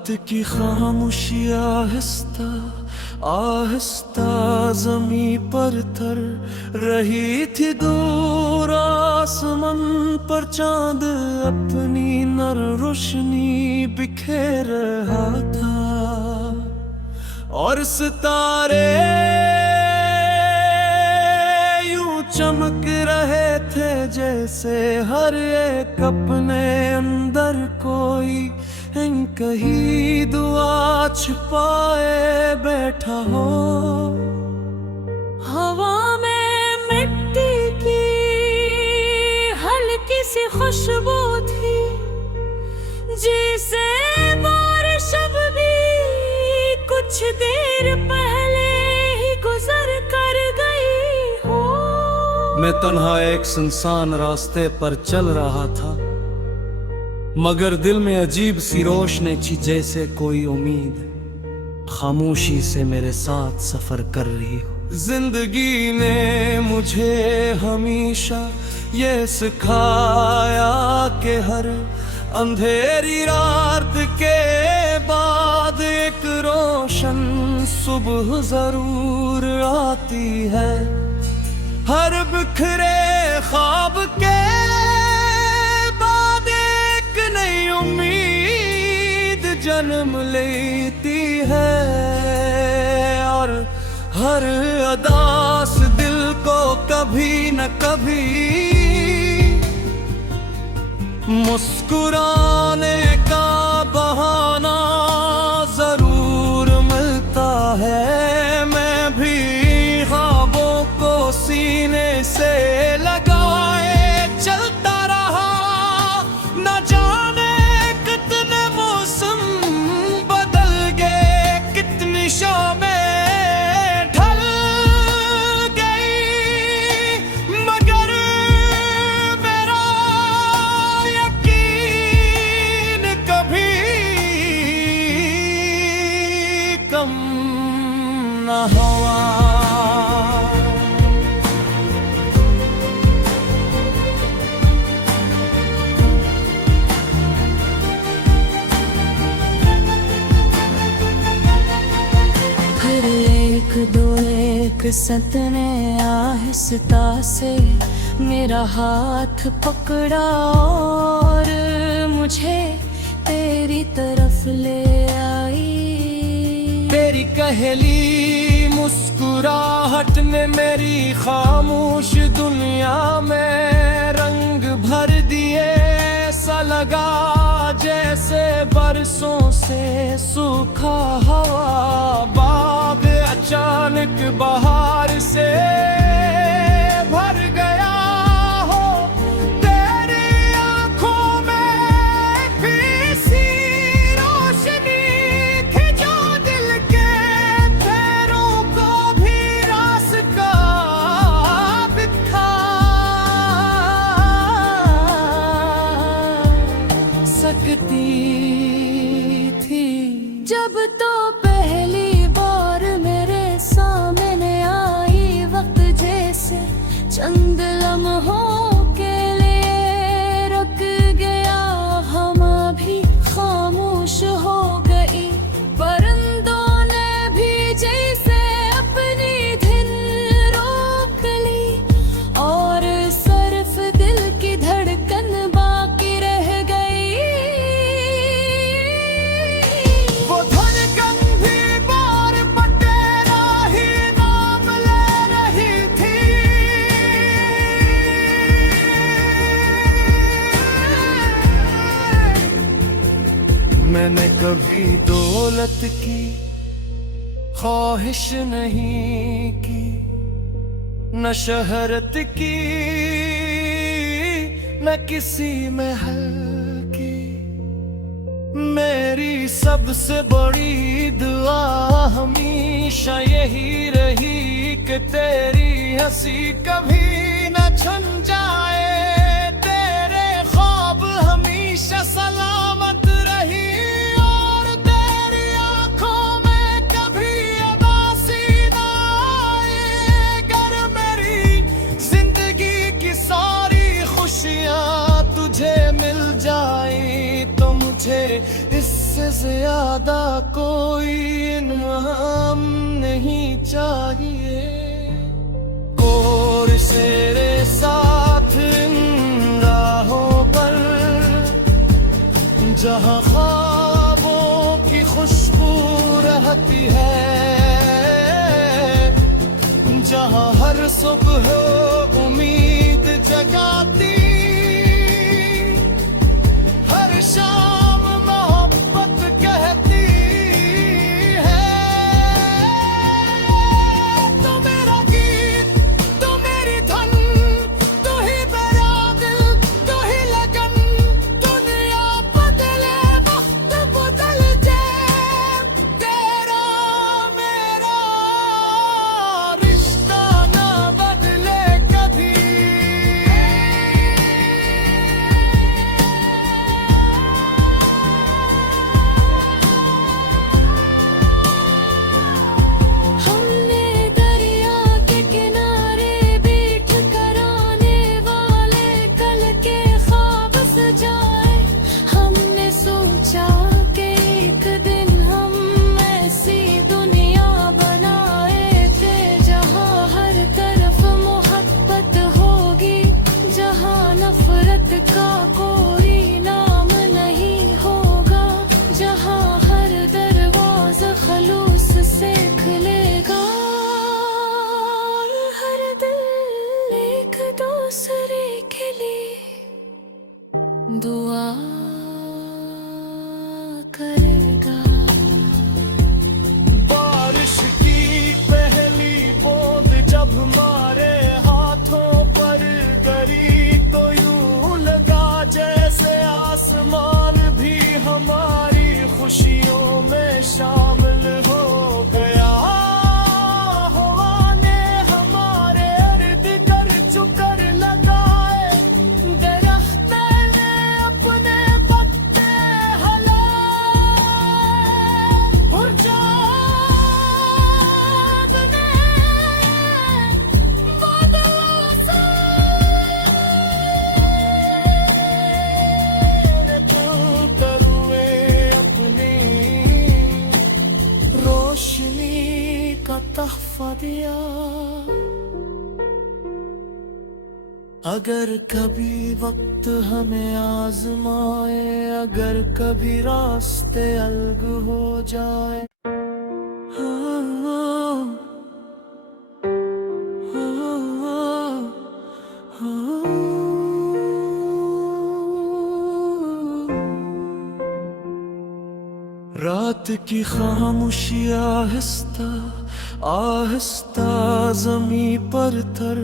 रात की खामोशी आहिस्ता आहिस्ता ज़मीं पर तर रही थी। दूर आसमान पर चांद अपनी नर रोशनी बिखेर रहा था और सितारे यूं चमक रहे थे जैसे हर एक अपने अंदर कोई कहीं दुआ छिपाए बैठा हो। हवा में मिट्टी की हल्की सी खुशबू थी, जिसे बारिश अब भी कुछ देर पहले ही गुजर कर गई हो। मैं तन्हा एक सुनसान रास्ते पर चल रहा था, मगर दिल में अजीब सी रोशनी थी, जैसे कोई उम्मीद खामोशी से मेरे साथ सफर कर रही हो। जिंदगी ने मुझे हमेशा ये सिखाया कि हर अंधेरी रात के बाद एक रोशन सुबह जरूर आती है। हर बिखरे ख्वाब के उम्मीद जन्म लेती है और हर अदास दिल को कभी न कभी मुस्कुराने का बहाना जरूर मिलता है। मैं भी ख्वाबों को सीने से लगाए चलता रहा, न जाने कितने मौसम बदल गए, कितनी शामें ढल गई, मगर मेरा यकीन कभी कम न हुआ। एक सतने आहिस्ता से मेरा हाथ पकड़ा और मुझे तेरी तरफ ले आई। तेरी कहली मुस्कुराहट ने मेरी खामोश दुनिया में रंग भर दिए। सा लगा जैसे बरसों से सूखा हवा बाग अचानक बहार से भर गया हो। तेरी आंखों में भी सी रोशनी थी जो दिल के पैरों को भी रास्ता दिखा सकती थी। जब तो पहली बार मेरे सामने आई, वक्त जैसे चंद लम्हों के लिए रुक गया। हवा भी खामोश हो गई, परिंदों ने भी जैसे अपनी धुन रोक ली और सिर्फ दिल की धड़कन बाकी रह गई। वो धड़कन भी बार तेरा ही नाम ले रही थी। मैंने कभी दौलत की ख्वाहिश नहीं की, न शहरत की न किसी महल की। मेरी सबसे बड़ी दुआ हमेशा यही रही कि तेरी हंसी कभी न छन जाए। तेरे ख्वाब हमेशा सलामत रही और तेरी आंखों में कभी उदासी न आए। कर मेरी जिंदगी की सारी खुशियाँ तुझे मिल जाए तो मुझे इससे ज्यादा ज्यादा कोई इनाम नहीं चाहिए। और तेरे साथ इन राहों पर जहाँ ख्वाबों की खुशबू रहती है, जहाँ हर सुबह उम्मीद जगाती, हर शाम मोहब्बत कहती है। तू मेरा गीत, तू मेरी धन, तू ही मेरा दिल, तू ही लगन। दुनिया बदले, वक्त बदल जाए, तेरा मेरा रिश्ता ना बदले कभी। हमने दरिया के किनारे बैठ कर आने वाले कल के ख्वाब सजाए। हमने सोचा कि एक दिन हम ऐसी दुनिया बनाए थे जहाँ हर तरफ मोहब्बत होगी, जहाँ नफरत का कोई नाम नहीं होगा, जहाँ हर दरवाजा खलूस से खुलेगा, और हर दिल एक दूसरे के लिए दुआ करेगा। बारिश की पहली बूंद जब हमारे हाथों पर गिरी, तो यूं लगा जैसे आसमान भी हमारी खुशियों में शामिल हो गया। हवा ने हमारे इर्द गिर्द चक्कर लगाए, दरख्त ने अपने पत्ते हिलाए, और चाँद ने बादलों से तरुए अपनी रोशनी का तहफा दिया। अगर कभी वक्त हमें आजमाए, अगर कभी रास्ते अलग हो जाए, रात की खामोशी आहिस्ता आहिस्ता जमी पर तर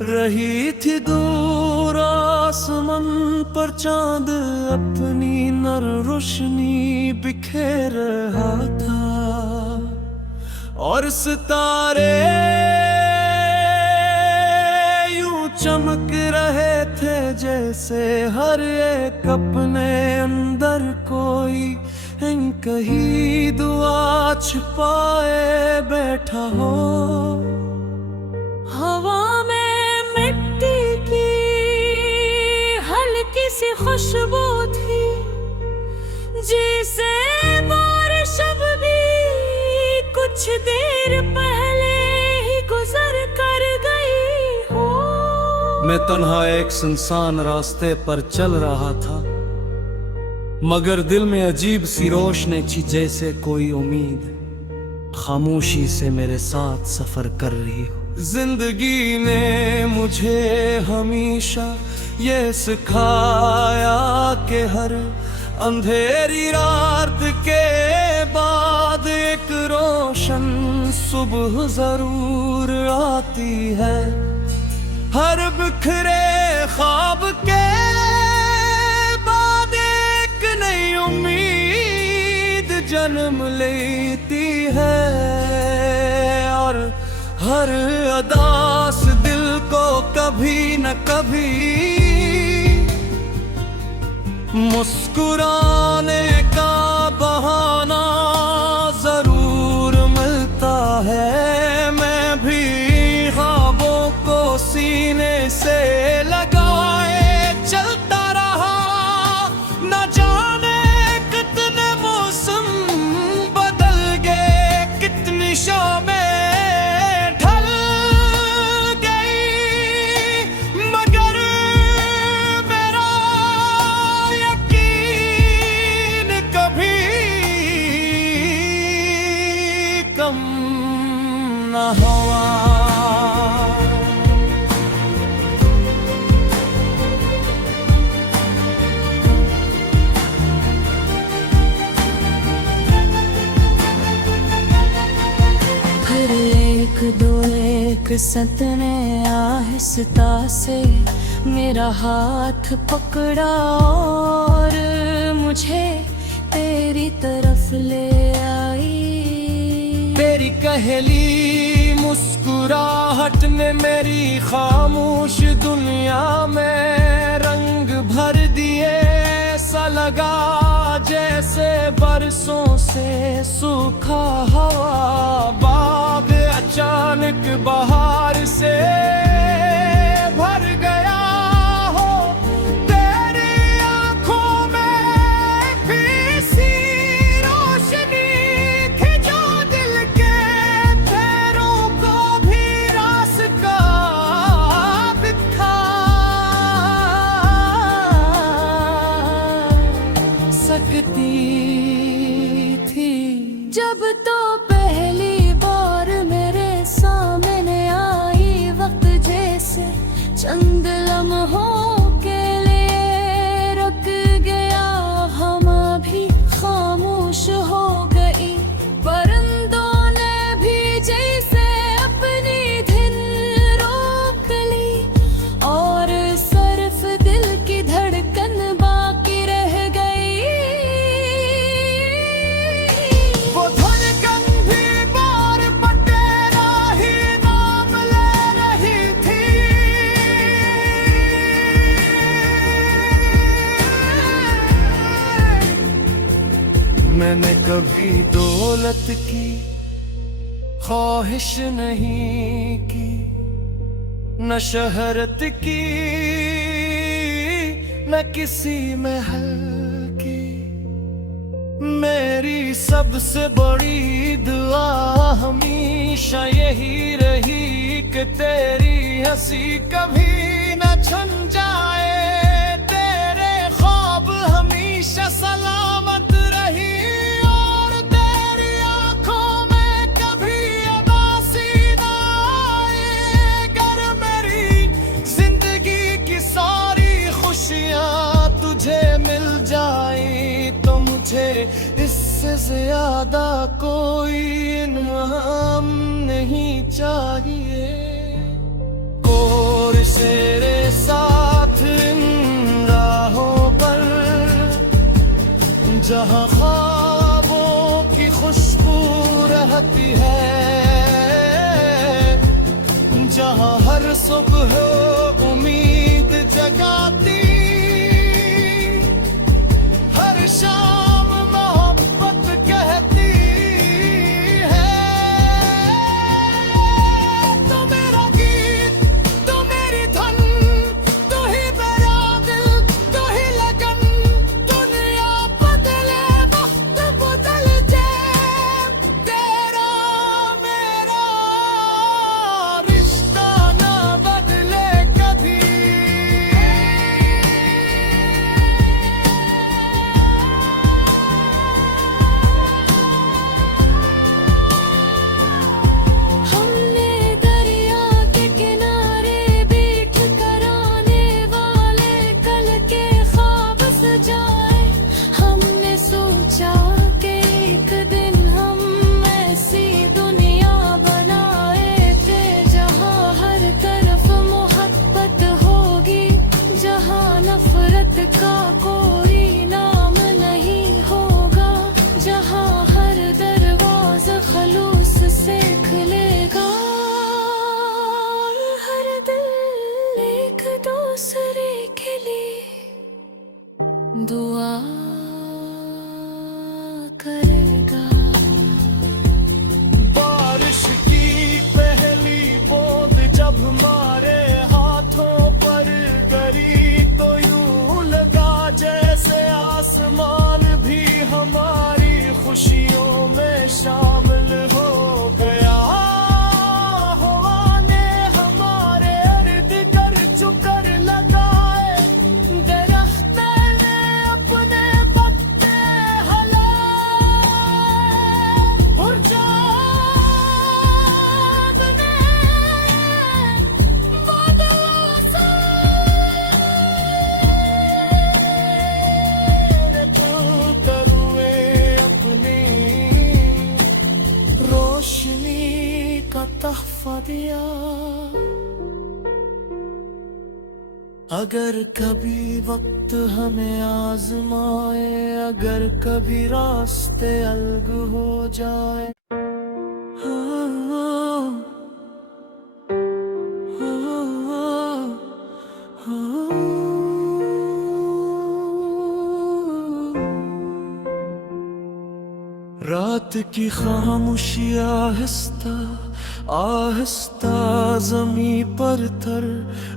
रही थी दूर, आसमान पर चांद अपनी नर रोशनी बिखेर रहा था, और सितारे यूं चमक रहे थे जैसे हर एक अपने अंदर कोई कहीं दुआ छिपाए बैठा हो। हवा में मिट्टी की हल्की सी खुशबू थी, जिसे बारिश अब भी कुछ देर पहले ही गुजर कर गई हो। मैं तन्हा एक सुनसान रास्ते पर चल रहा था, मगर दिल में अजीब सी रोशनी थी, जैसे कोई उम्मीद खामोशी से मेरे साथ सफर कर रही हो। जिंदगी ने मुझे हमेशा ये सिखाया कि हर अंधेरी रात के बाद एक रोशन सुबह जरूर आती है। हर बिखरे ख्वाब के उम्मीद जन्म लेती है, और हर अदास दिल को कभी न कभी मुस्कुराने का बहाना जरूर मिलता है। मैं भी ख्वाबों को सीने से लगाए चलता रहा, न जाने कितने मौसम न हुआ। फिर एक दो एक सतने आहिस्ता से मेरा हाथ पकड़ा और मुझे तेरी तरफ ले आई। तेरी कहली मुस्कुराहट ने मेरी खामोश दुनिया में रंग भर दिए। सा लगा जैसे बरसों से सूखा हवा बाग अचानक बहार से भर गया हो। तेरी आंखों में भी सी रोशनी थी जो दिल के पैरों को भी रास्ता दिखा सकती थी। जब तो पहली बार मेरे सामने आई, वक्त जैसे चंद लम्हों के लिए रुक गया। हम भी खामोश हो गई, परिंदों ने भी जैसे अपनी धुन रोक ली और सिर्फ दिल की धड़कन बाकी रह गई। वो धड़कन भी बार तेरा ही नाम ले रही थी। मैंने कभी दौलत की ख्वाहिश नहीं की, न शहरत की न किसी महल की। मेरी सबसे बड़ी दुआ हमेशा यही रही कि तेरी हंसी कभी न छन जाए। तेरे ख्वाब हमेशा सलामत रही और तेरी आंखों में कभी उदासी न आए। कर मेरी जिंदगी की सारी खुशियाँ तुझे मिल जाए तो मुझे इससे ज्यादा कोई इनाम नहीं चाहिए। और तेरे साथ इन राहों पर जहाँ ख्वाबों की खुशबू रहती है, जहाँ हर सुबह उम्मीद जगाती, हर शाम मोहब्बत कहती है। तो मेरा गीत, तो मेरी धन, तो ही मेरा दिल, तो ही लगन। दुनिया बदले, वक्त बदल जाए, तेरा मेरा रिश्ता ना बदले कभी। तोहफा दिया। अगर कभी वक्त हमें आजमाए, अगर कभी रास्ते अलग हो जाए, रात की खामोशी आहिस्ता आहिस्ता ज़मीं पर तर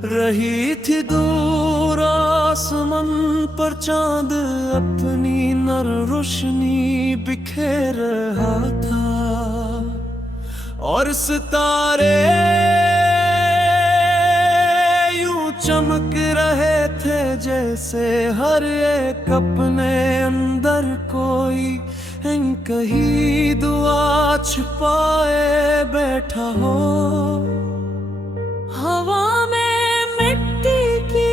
रही थी। दूर आसमान पर चांद अपनी नर रोशनी बिखेर रहा था, और सितारे यूं चमक रहे थे जैसे हर एक अपने अंदर कोई कहीं दुआ छुपाए बैठा हो। हवा में मिट्टी की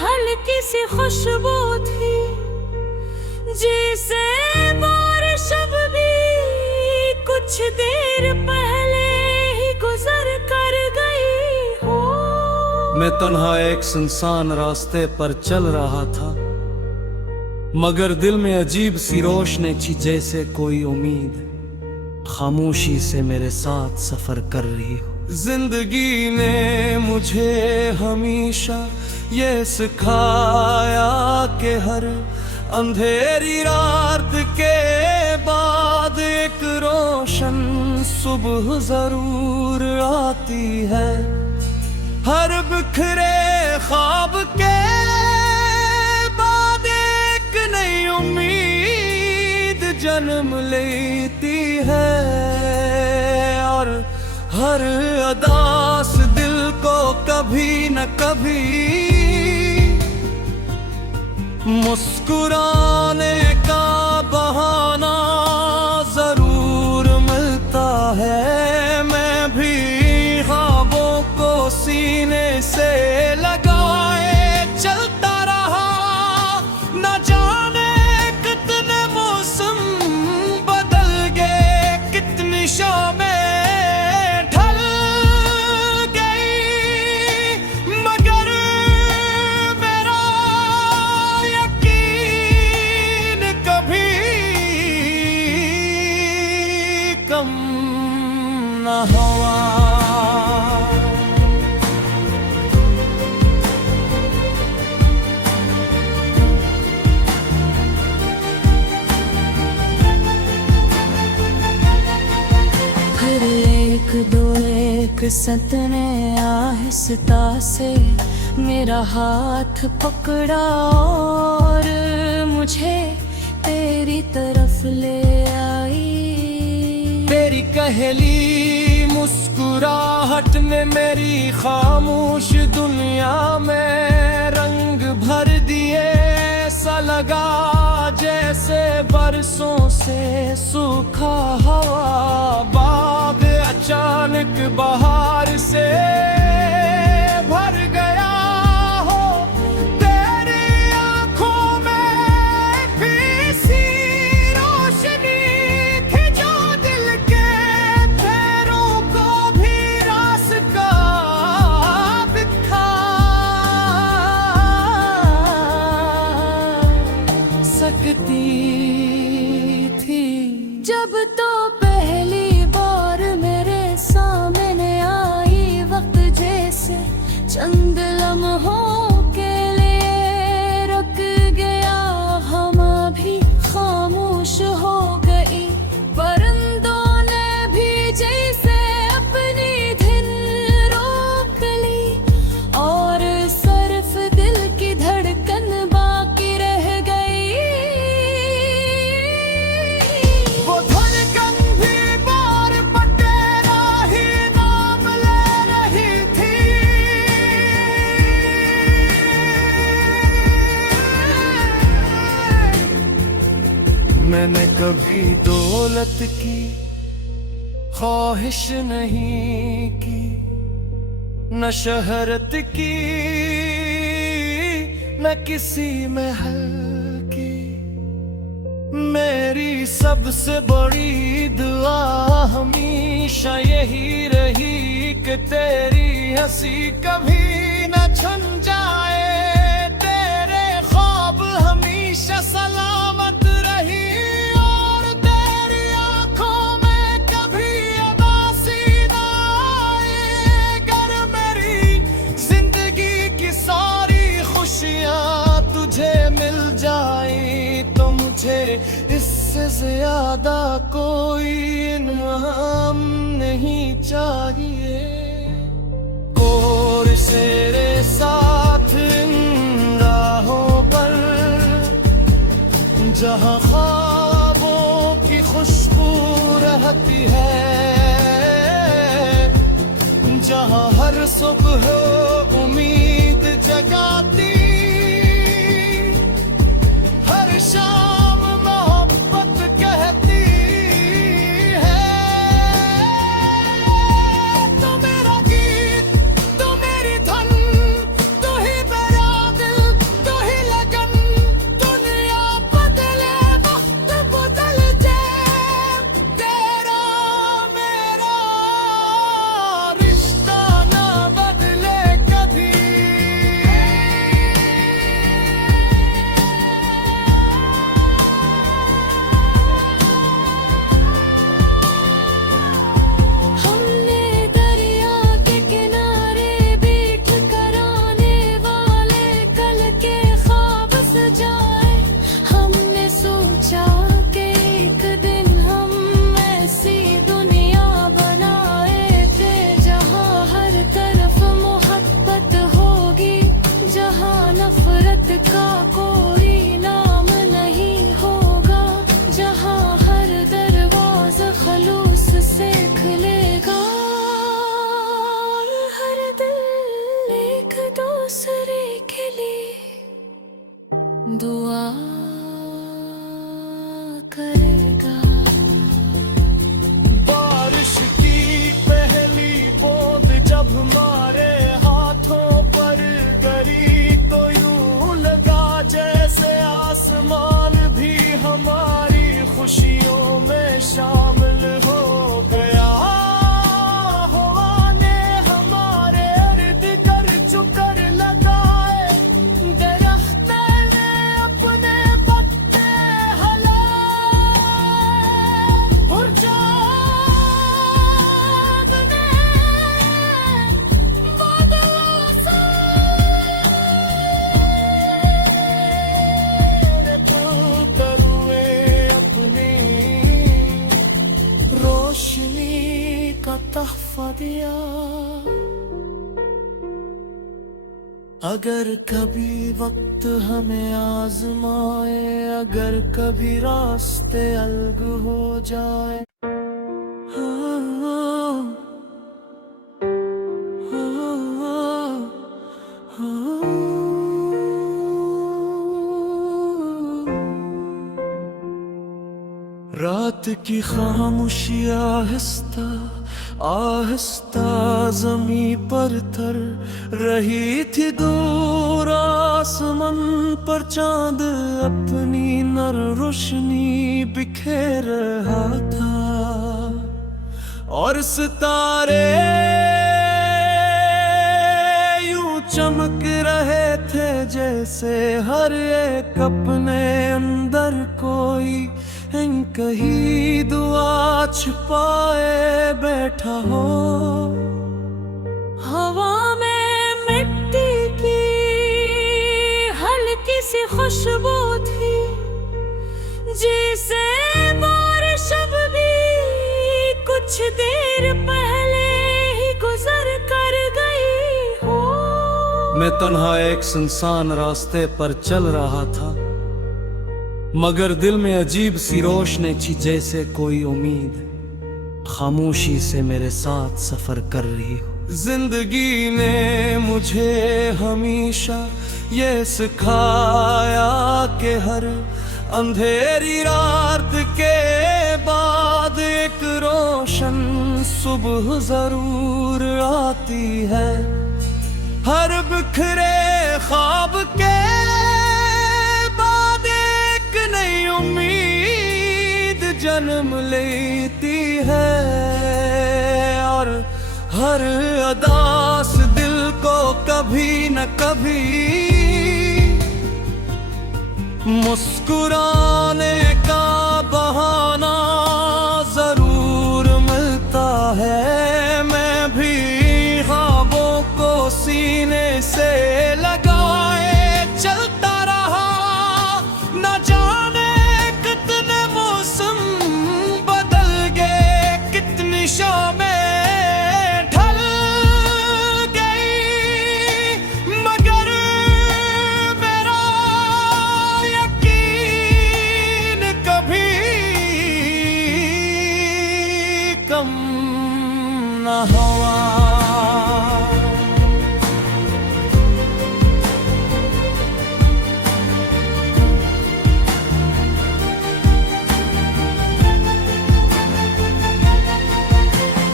हल्की सी खुशबू थी, जिसे बारिश अब भी कुछ देर पहले ही गुजर कर गई हो। मैं तन्हा एक सुनसान रास्ते पर चल रहा था, मगर दिल में अजीब सी रोशनी थी, जैसे कोई उम्मीद खामोशी से मेरे साथ सफर कर रही हो। जिंदगी ने मुझे हमेशा ये सिखाया कि हर अंधेरी रात के बाद एक रोशन सुबह जरूर आती है। हर बिखरे ख्वाब के उम्मीद जन्म लेती है, और हर अदास दिल को कभी न कभी मुस्कुराने का बहाना जरूर मिलता है। मैं भी ख्वाबों को सीने से लगाए चलता रहा, न जाने कितने मौसम बदल गए, कितनी शामें ढल गई, मगर मेरा यकीन कभी कम न हुआ। एक दो एक सतने आहिस्ता से मेरा हाथ पकड़ा, और मुझे तेरी तरफ ले आई। तेरी कहली मुस्कुराहट ने मेरी खामोश दुनिया में रंग भर दिए। ऐसा लगा जैसे बरसों से सूखा हवा बाग अचानक बहार से भर गया हो। तेरी आंखों में भी सी रोशनी थी, जो दिल के पैरों को भी रास्ता दिखा सकती थी। जब तो पहली बार मेरे सामने आई, वक्त जैसे चंद लम्हों के लिए रुक गया। हम भी खामोश हो गई, परिंदों ने भी जैसे अपनी धुन रोक ली, और सिर्फ दिल की धड़कन बाकी रह गई। वो धड़कन भी बार पर तेरा ही नाम ले रही थी। मैंने कभी दौलत की ख्वाहिश नहीं की, न शहरत की, न किसी महल की। मेरी सबसे बड़ी दुआ हमेशा हमेशा यही रही कि तेरी हंसी कभी न छन जाए, तेरे ख्वाब हमेशा सलामत रही और तेरी आंखों में कभी उदासी न आए। अगर मेरी जिंदगी की सारी खुशियाँ तुझे मिल जाए तो मुझे इससे ज्यादा कोई इनाम नहीं चाहिए। और तेरे साथ इन राहों पर जहाँ ख्वाबों की खुशबू रहती है, जहाँ हर सुबह उम्मीद जगाती, हर शाम मोहब्बत कहती है। तो मेरा गीत, तो मेरी धन, तो ही मेरा दिल, तो ही लगन। दुनिया बदले, वक्त बदल जाए, तेरा मेरा रिश्ता ना बदले कभी। हमने दरिया के किनारे बैठ कर आने वाले कल के ख्वाब सजाए। हमने सोचा कि एक दिन हम ऐसी दुनिया बनाए थे जहाँ हर तरफ मोहब्बत होगी, जहाँ नफरत का कोई नाम नहीं होगा, जहाँ हर दरवाजा खलूस से खुलेगा और हर दिल एक दूसरे के लिए दुआ करेगा। बारिश की पहली बूंद जब हमारे हाथों पर गिरी तो यूं लगा जैसे आसमान भी हमारी खुशियों में शामिल हो गया। हवा ने हमारे इर्द गिर्द चक्कर लगाए, दरख्त ने अपने पत्ते हिलाए, और चाँद ने बादलों से दरुए अपनी रोशनी का तहफा दिया। अगर कभी वक्त हमें आजमाए, अगर कभी रास्ते अलग हो जाए, रात की खामोशी आहिस्ता आहिस्ता जमी पर तर रही थी दूर, आसमान पर चांद अपनी नर रोशनी बिखेर रहा था, और सितारे यूं चमक रहे थे जैसे हर एक अपने अंदर कोई कहीं दुआ छिपाए बैठा हो। हवा में मिट्टी की हल्की सी खुशबू थी, जिसे बारिश अब भी कुछ देर पहले ही गुजर कर गई हो। मैं तन्हा एक सुनसान रास्ते पर चल रहा था, मगर दिल में अजीब सी रोशनी थी, जैसे कोई उम्मीद खामोशी से मेरे साथ सफर कर रही हो। जिंदगी ने मुझे हमेशा ये सिखाया कि हर अंधेरी रात के बाद एक रोशन सुबह जरूर आती है। हर बिखरे ख्वाब के बाद एक नई उम्मीद जन्म लेती है। हर अदास दिल को कभी न कभी मुस्कुराने का बहाना जरूर मिलता है। मैं भी ख्वाबों को सीने से लगाए चलता रहा, न जाने कितने मौसम बदल गए, कितनी शामें ढल गई, मगर मेरा यकीन कभी कम न हुआ।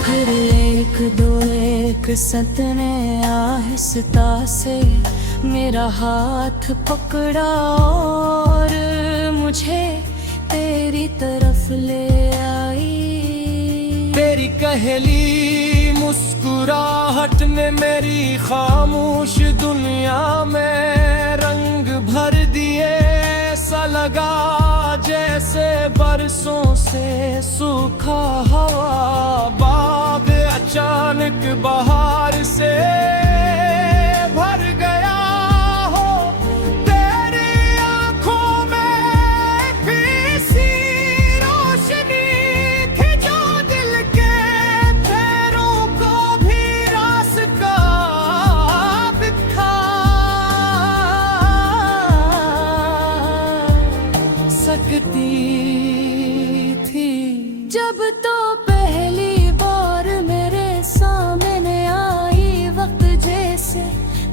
फिर एक दो एक सतने आहिस्ता से मेरा हाथ पकड़ा और मुझे तेरी तरफ ले आई। तेरी कहली मुस्कुराहट ने मेरी खामोश दुनिया में रंग भर दिए। सा लगा जैसे बरसों से सूखा हवा बाग अचानक बहार से भर गया हो। तेरी आंखों में भी सी रोशनी थी जो दिल के पैरों को भी रास्ता दिखा सकती थी। जब तो पहली बार मेरे सामने आई, वक्त जैसे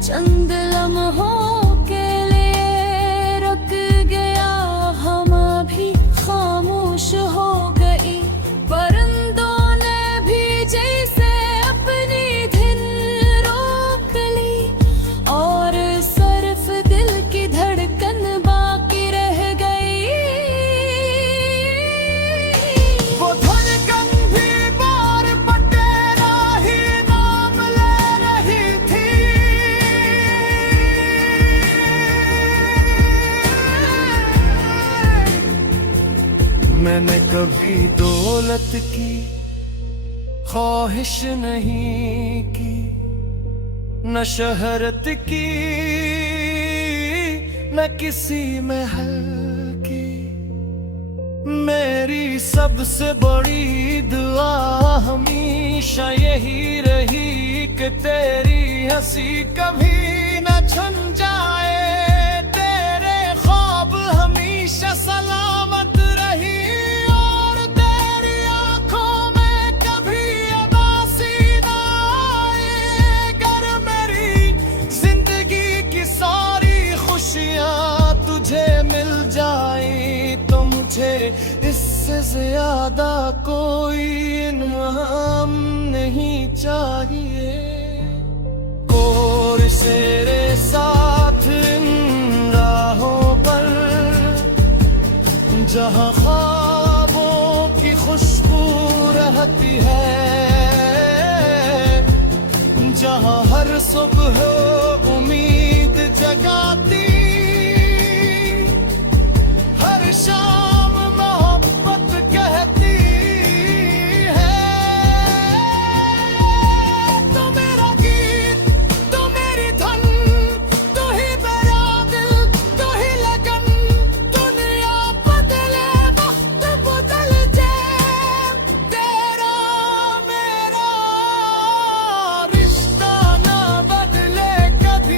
चंद लम्हों के लिए रुक गया, हम भी खामोश हो गई। परिंदों ने भी जैसे अपनी धुन रोक ली और सिर्फ दिल की धड़कन बाकी रह गई। वो धड़कन भी बार पर तेरा ही नाम ले रही थी। मैंने कभी दौलत की ख्वाहिश नहीं की, न शहरत की, न किसी महल की। मेरी सबसे बड़ी दुआ हमेशा यही रही कि तेरी हंसी कभी न छन जाए, तेरे ख्वाब हमेशा सलामत रही और तेरी आंखों में कभी उदासी न आए। कर मेरी जिंदगी की सारी खुशियाँ तुझे मिल जाए तो मुझे इससे ज्यादा कोई इनाम नहीं चाहिए। और तेरे साथ इन राहों पर जहाँ ख्वाबों की खुशबू रहती है, जहाँ हर सुबह उम्मीद जगाती, हर शाम मोहब्बत कहती है। तो मेरा गीत, तो मेरी धन, तो ही मेरा दिल, तो ही लगन। दुनिया बदले, वक्त बदल जाए, तेरा मेरा रिश्ता ना बदले कभी।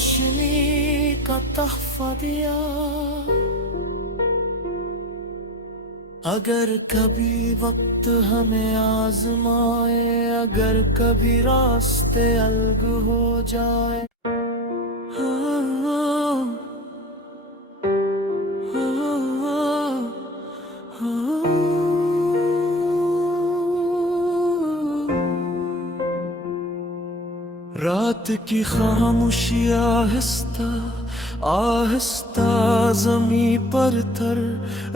रोशनी का तहफा दिया। अगर कभी वक्त हमें आजमाए, अगर कभी रास्ते अलग हो जाए, रात की खामोशी आहिस्ता आहिस्ता ज़मीं पर तर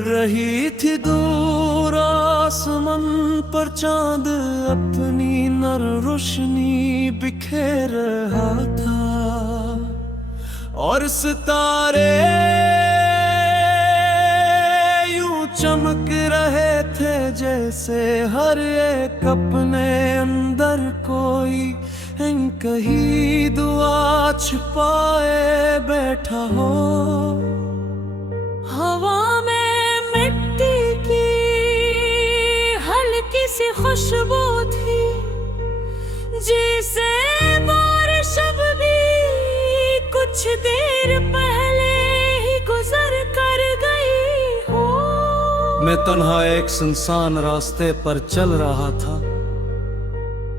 रही थी। दूर आसमान पर चांद अपनी नर रोशनी बिखेर रहा था, और सितारे यूं चमक रहे थे जैसे हर एक अपने अंदर कोई कहीं दुआ छिपाए बैठा हो। हवा में मिट्टी की हल्की सी खुशबू थी, जिसे बारिश अब भी कुछ देर पहले ही गुजर कर गई हो। मैं तन्हा एक सुनसान रास्ते पर चल रहा था,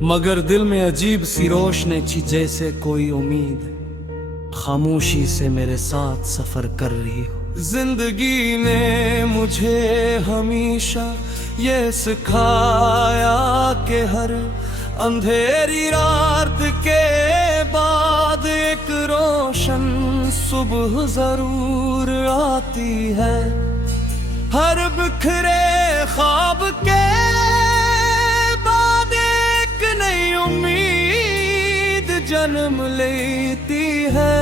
मगर दिल में अजीब सी रोशनी थी, जैसे कोई उम्मीद खामोशी से मेरे साथ सफर कर रही हो। जिंदगी ने मुझे हमेशा ये सिखाया कि हर अंधेरी रात के बाद एक रोशन सुबह जरूर आती है। हर बिखरे ख्वाब के उम्मीद जन्म लेती है,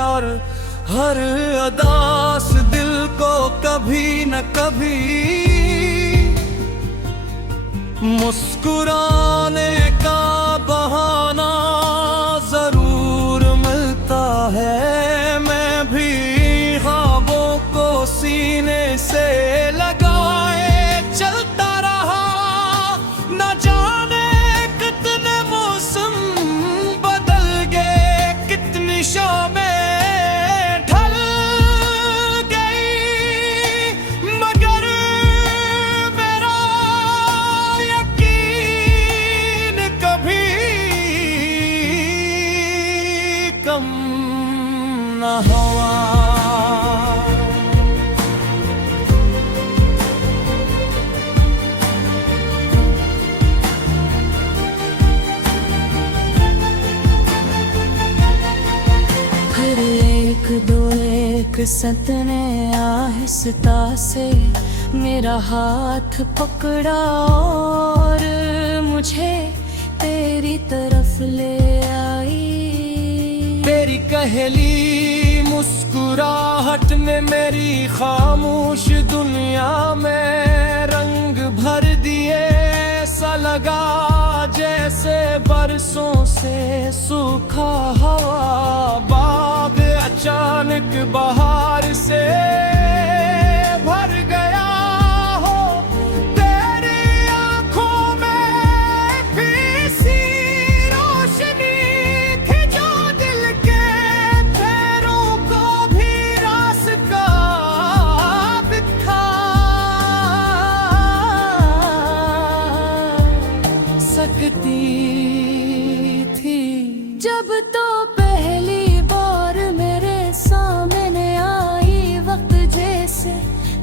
और हर अदास दिल को कभी न कभी मुस्कुराने का बहाना जरूर मिलता है। मैं भी ख्वाबों को सीने से लगाए चलता रहा, न जाने कितने मौसम बदल गए, कितनी शामें ढल गई, मगर मेरा यकीन कभी कम न हुआ। एक सतने आहिस्ता से मेरा हाथ पकड़ा और मुझे तेरी तरफ ले आई। तेरी कहली मुस्कुराहट ने मेरी खामोश दुनिया में रंग भर दिए। सा लगा जैसे बरसों से सूखा हवा बाग अचानक बहार से भर गया हो। तेरी आंखों में भी सी रोशनी थी जो दिल के पैरों को भी रास्ता दिखा सकती थी। जब तो पहली बार मेरे सामने आई, वक्त जैसे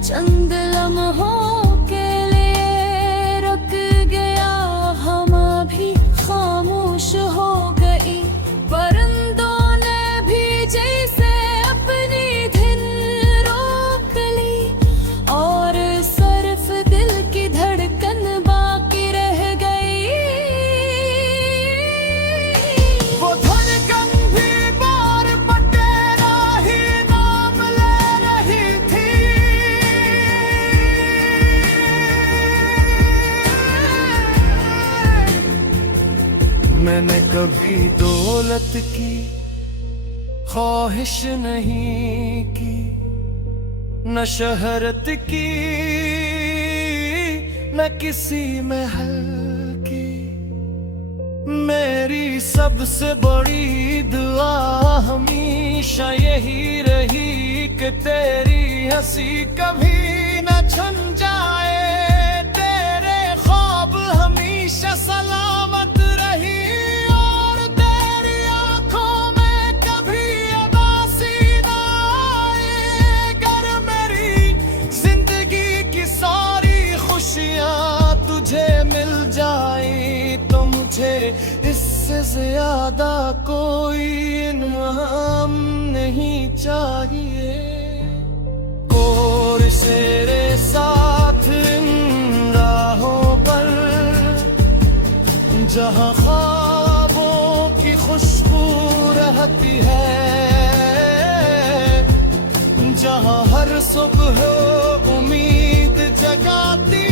चंद लम्हों के लिए रुक गया। हम भी खामोश हो गई, परिंदों ने भी जैसे अपनी धुन रोक ली, और सिर्फ दिल की धड़कन बाकी रह गई। वो धड़कन भी बार पर तेरा ही नाम ले रही थी। मैंने कभी दौलत की ख्वाहिश नहीं की, न शहरत की, न किसी महल की। मेरी सबसे बड़ी दुआ हमेशा यही रही कि तेरी हंसी कभी न छन जाए, तेरे ख्वाब हमेशा सलामत रही और तेरी आंखों में कभी उदासी न आए। कर मेरी जिंदगी की सारी खुशियाँ तुझे मिल जाए तो मुझे इससे ज्यादा कोई इनाम नहीं चाहिए। और तेरे साथ इन राहों पर जहाँ ख्वाबों की खुशबू रहती है, जहाँ हर सुबह उम्मीद जगाती,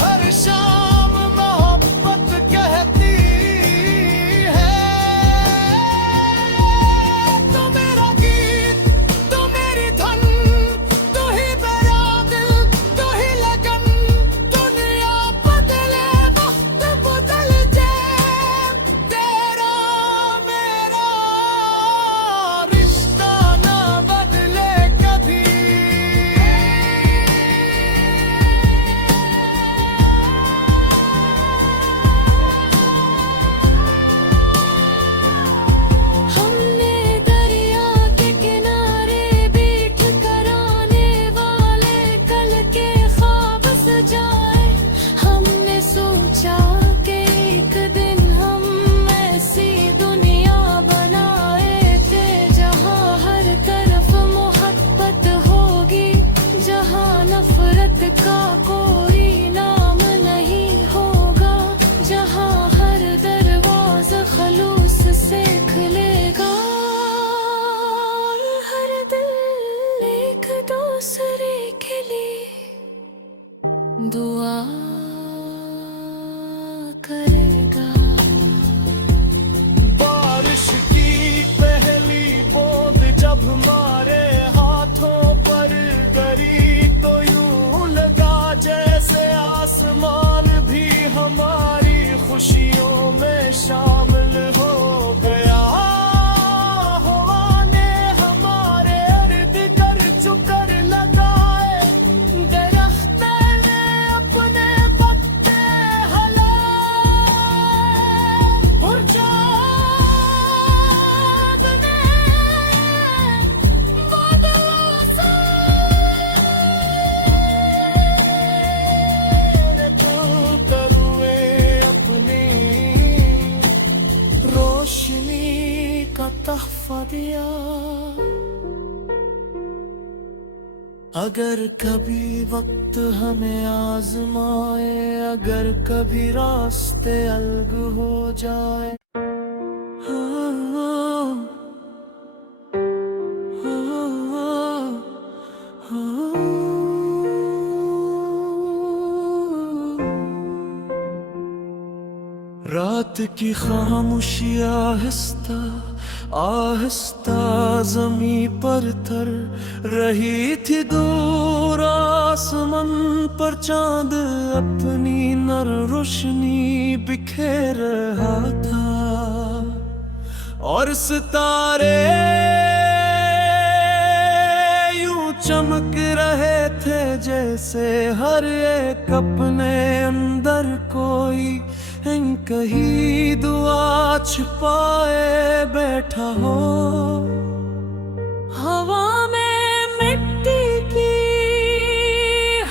हर शाम मोहब्बत कहती है। तो मेरा गीत, तो मेरी धन, तो ही मेरा दिल, तो ही लगन। दुनिया बदले, वक्त बदल जाए, तेरा मेरा रिश्ता ना बदले कभी। हमने दरिया के किनारे बैठ कर आने वाले कल के ख्वाब सजाए। हमने सोचा कि एक दिन हम ऐसी दुनिया बनाए थे जहाँ हर तरफ मोहब्बत होगी, जहाँ नफरत का कोई नाम नहीं होगा, जहाँ हर दरवाजा खलूस से खुलेगा और हर दिल एक दूसरे के लिए दुआ करेगा। बारिश की पहली बूंद जब हमारे हाथों पर गिरी तो यूं लगा जैसे आसमान भी हमारी खुशियों में शामिल हो गया। हवा ने हमारे इर्द गिर्द चक्कर लगाए, दरख्त ने अपने पत्ते हिलाए, और चाँद ने बादलों से करुए अपनी रोशनी का तहफा दिया। अगर कभी वक्त हमें आजमाए, अगर कभी रास्ते अलग हो जाए, रात की खामोशी आहिस्ता आहिस्ता जमी पर तर रही थी दूर, आसमान पर चांद अपनी नर रोशनी बिखेर रहा था, और सितारे यूं चमक रहे थे जैसे हर एक अपने अंदर कोई कहीं दुआ छिपाए बैठा हो। हवा में मिट्टी की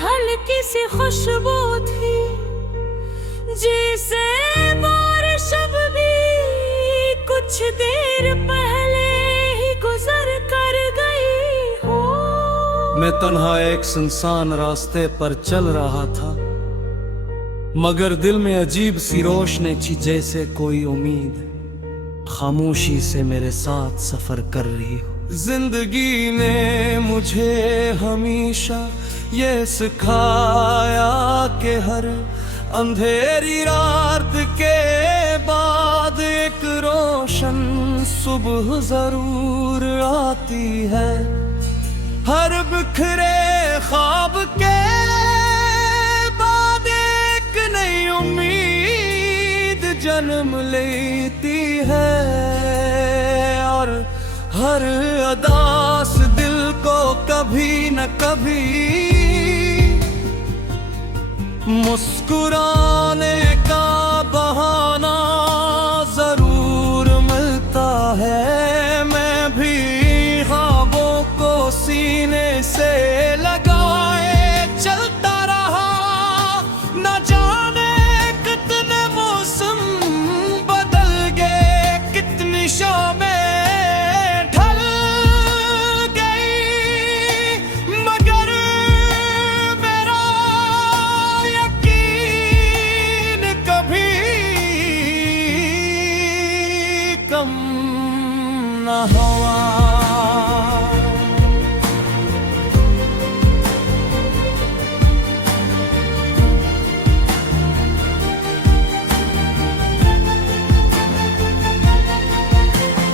हल्की सी खुशबू थी, जिसे बारिश अब भी कुछ देर पहले ही गुजर कर गई हो। मैं तन्हा एक सुनसान रास्ते पर चल रहा था, मगर दिल में अजीब सी रोशनी थी, जैसे कोई उम्मीद खामोशी से मेरे साथ सफर कर रही हो। जिंदगी ने मुझे हमेशा ये सिखाया कि हर अंधेरी रात के बाद एक रोशन सुबह जरूर आती है। हर बिखरे ख्वाब के बाद एक नई उम्मीद जन्म लेती है। हर अदास दिल को कभी न कभी मुस्कुराने का बहाना जरूर मिलता है। मैं भी ख्वाबों को सीने से लगाए चलता रहा, न जाने कितने मौसम बदल गए, कितनी शामें ढल गई, मगर मेरा यकीन कभी कम न हुआ।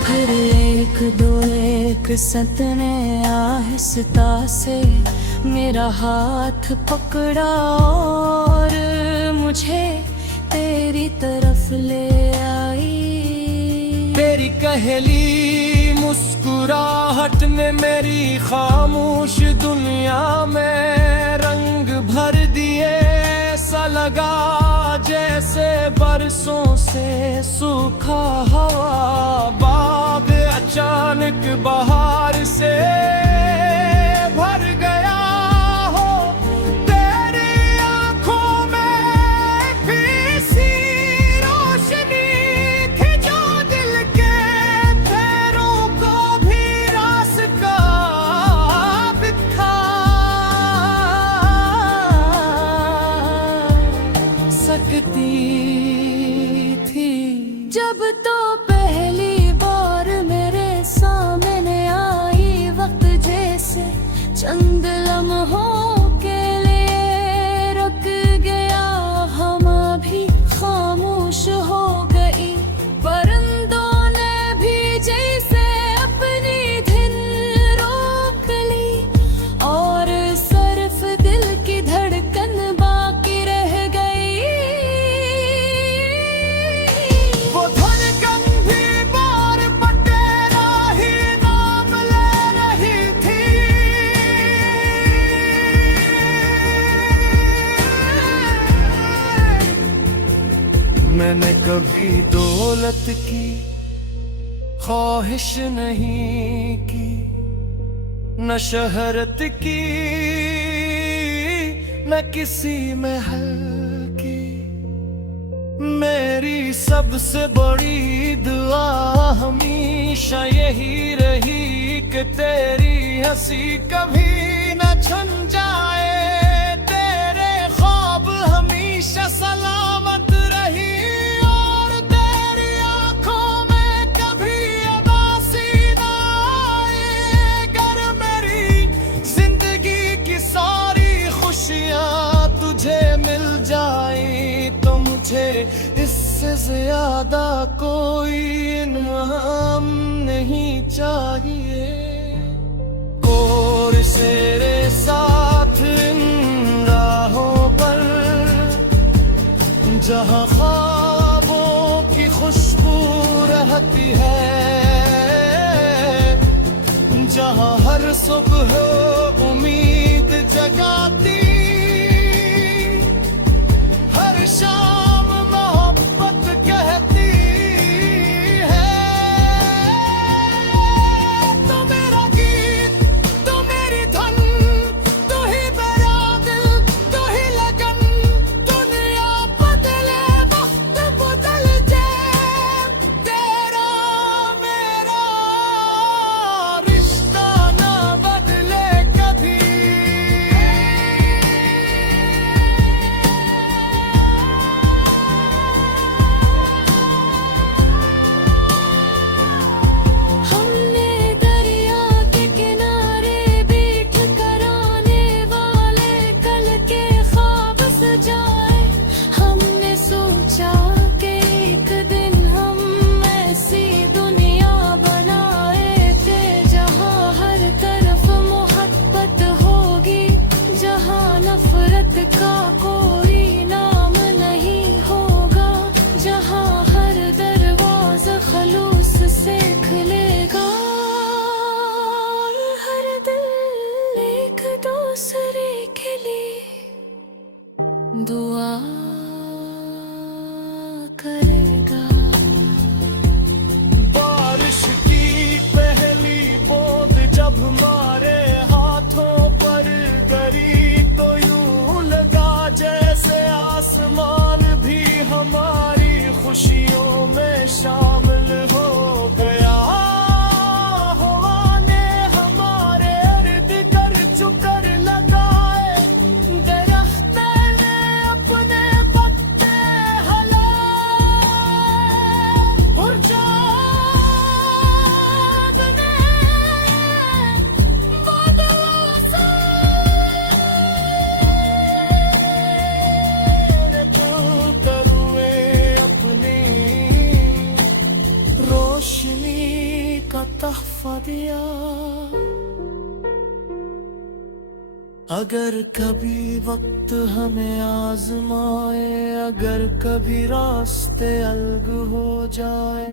फिर एक दो एक सतने आहिस्ता से मेरा हाथ पकड़ा और मुझे तेरी तरफ ले आई। तेरी कहली मुस्कुराहट ने मेरी खामोश दुनिया में रंग भर दिए। सा लगा जैसे बरसों से सूखा हवा बाग अचानक बहार से भर गया हो। तेरी आंखों में भी सी रोशनी थी जो दिल के पैरों को भी रास्ता दिखा सकती थी। जब तो पहली बार मेरे सामने आई, वक्त जैसे चंद लम्हों के लिए रुक गया, हवा भी खामोश हो गई। परिंदों ने भी जैसे अपनी धुन रोक ली और सिर्फ दिल की धड़कन बाकी रह गई। वो धड़कन भी बार तेरा ही नाम ले रही थी। मैंने कभी दौलत की ख्वाहिश नहीं की, न शहरत की न किसी महल की। मेरी सबसे बड़ी दुआ हमेशा यही रही कि तेरी हंसी कभी न छन जाए, तेरे ख्वाब हमेशा सलामत रही और तेरी आंखों में कभी उदासी न आए। कर मेरी जिंदगी की सारी खुशियाँ तुझे मिल जाए तो मुझे इससे ज्यादा कोई इनाम नहीं चाहिए। और तेरे साथ इन राहों पर जहाँ ख्वाबों की खुशबू रहती है, जहाँ हर सुबह उम्मीद जगाती, हर शाम मोहब्बत कहती है। तो मेरा गीत, तो मेरी धन, तो ही मेरा दिल, तो ही लगन। दुनिया बदले, वक्त बदल जाए, तेरा मेरा रिश्ता ना बदले कभी। तोहफा दिया। अगर कभी वक्त हमें आजमाए, अगर कभी रास्ते अलग हो जाए,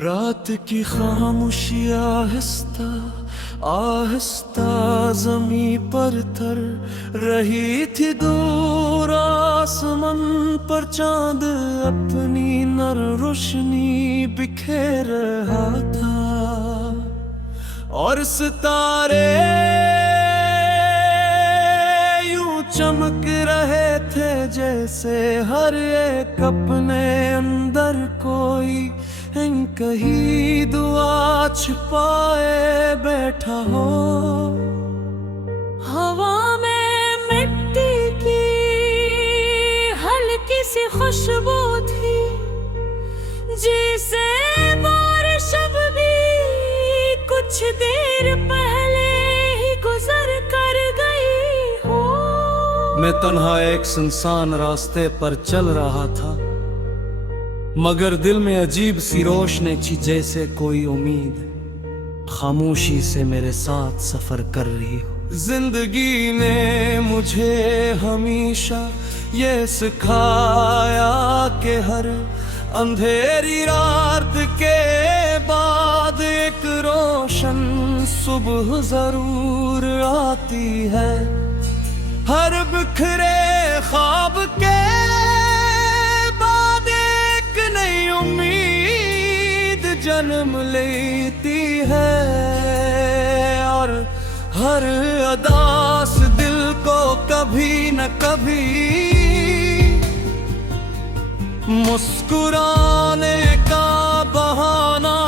रात की खामोशी आहिस्ता आहिस्ता ज़मीं पर तर रही थी। दूर आसमान पर चांद अपनी नर रोशनी बिखेर रहा था, और सितारे यूं चमक रहे थे जैसे हर एक अपने अंदर कोई कहीं दुआ छिपाए बैठा हो। हवा में मिट्टी की हल्की सी खुशबू थी, जिसे बारिश अब भी कुछ देर पहले ही गुजर कर गई हो। मैं तन्हा एक सुनसान रास्ते पर चल रहा था, मगर दिल में अजीब सी रोशनी थी, जैसे कोई उम्मीद खामोशी से मेरे साथ सफर कर रही हो। जिंदगी ने मुझे हमेशा ये सिखाया कि हर अंधेरी रात के बाद एक रोशन सुबह जरूर आती है। हर बिखरे ख्वाब के उम्मीद जन्म लेती है, और हर अदास दिल को कभी न कभी मुस्कुराने का बहाना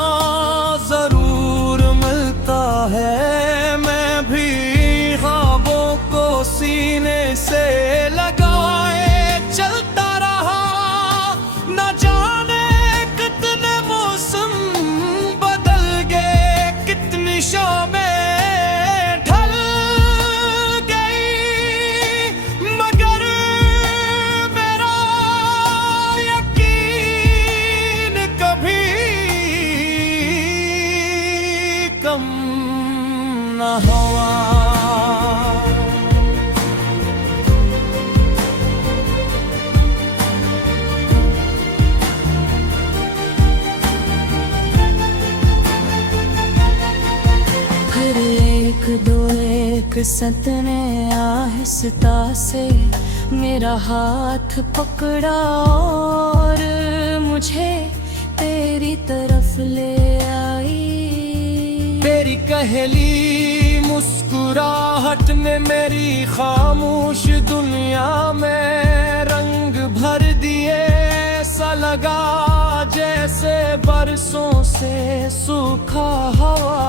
जरूर मिलता है। मैं भी ख्वाबों को सीने से लगाए चलता रहा, न जाने कितने मौसम बदल गए, कितनी शामें ढल गई, मगर मेरा यकीन कभी कम न हुआ। एक सतने आहिस्ता से मेरा हाथ पकड़ा और मुझे तेरी तरफ ले आई। तेरी कहली मुस्कुराहट ने मेरी खामोश दुनिया में रंग भर दिए। ऐसा लगा जैसे बरसों से सूखा हवा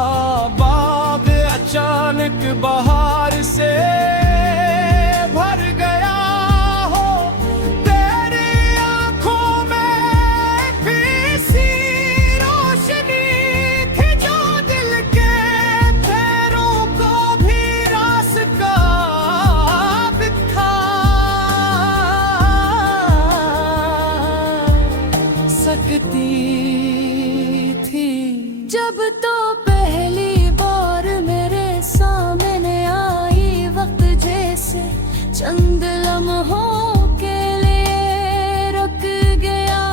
बाग अचानक बहार से भर गया हो। तेरी आंखों में भी सी रोशनी थी जो दिल के पैरों को भी रास्ता दिखा सकती थी। जब तो पहली बार मेरे सामने आई, वक्त जैसे चंद लम्हों के लिए रुक गया।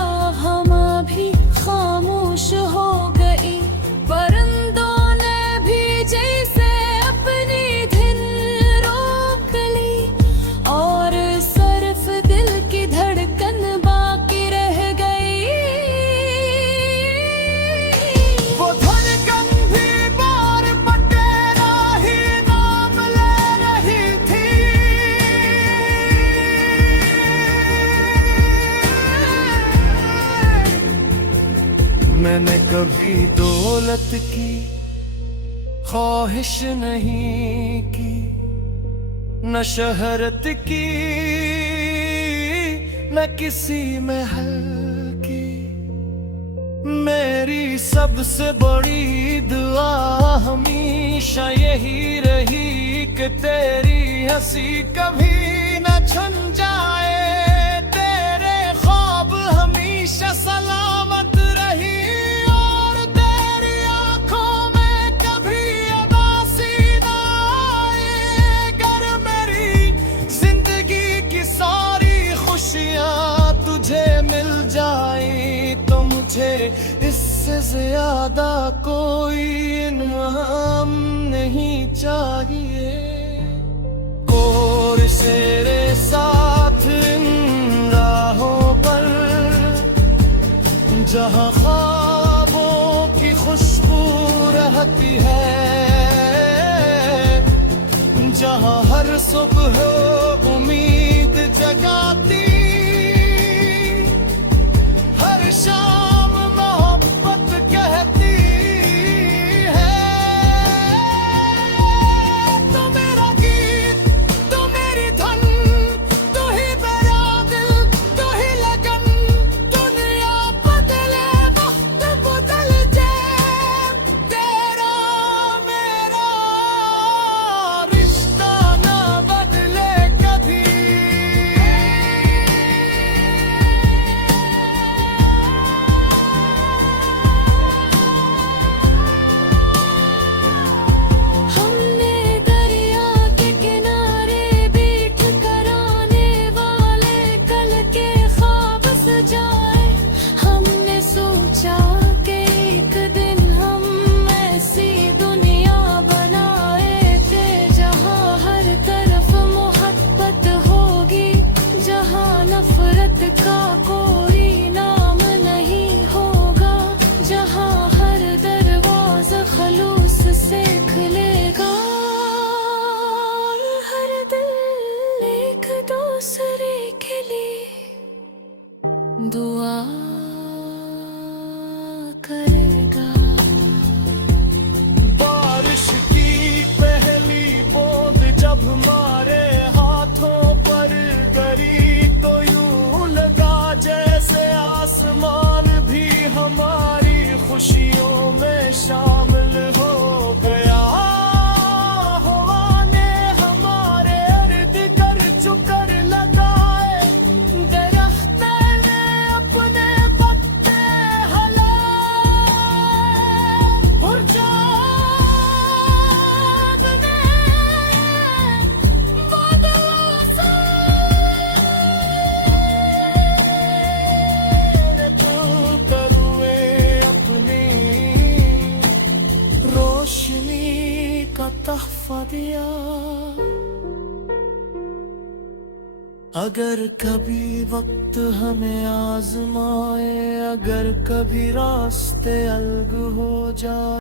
हम भी खामोश हो गई, परिंदों ने भी जैसे अपनी धुन रोक ली, और सिर्फ दिल की धड़कन बाकी रह गई। वो धड़कन भी बार पर तेरा ही नाम ले रही थी। मैंने कभी दौलत की ख्वाहिश नहीं की, न शहरत की, न किसी महल की। मेरी सबसे बड़ी दुआ हमें हमेशा यही रही कि तेरी हंसी कभी न छन जाए, तेरे ख्वाब हमेशा सलामत रही और तेरी आंखों में कभी उदासी न आए। कर मेरी जिंदगी की सारी खुशियाँ तुझे मिल जाए तो मुझे इससे ज्यादा कोई इनाम नहीं चाहिए। और तेरे साथ इन राहों पर जहाँ ख्वाबों की खुशबू रहती है, जहाँ हर सुबह उम्मीद जगाती, हर शाम मोहब्बत कहती है। तू मेरा गीत, तू मेरी धन, तू ही मेरा दिल, तू ही लगन। दुनिया बदले, वक्त बदल जाए, तेरा मेरा रिश्ता ना बदले कभी। हमने दरिया के किनारे बैठ कर आने वाले कल के ख्वाब सजाए। हमने सोचा कि एक दिन हम ऐसी दुनिया बनाए थे जहाँ हर तरफ मोहब्बत होगी, जहाँ नफरत का कोई नाम नहीं होगा, जहाँ हर दरवाजा खलूस से खुलेगा और हर दिल एक दूसरे के लिए दुआ करेगा। बारिश की पहली बूंद जब हमारे हाथों पर गिरी तो यूं लगा जैसे आसमान भी हमारी खुशियों में शामिल हो गया। हवा ने हमारे इर्द गिर्द चक्कर लगाए, दरख्त ने अपने पत्ते हिलाए, और चाँद ने बादलों से करुए अपनी रोशनी का तोहफा दिया। अगर कभी वक्त हमें आजमाए, अगर कभी रास्ते अलग हो जाए,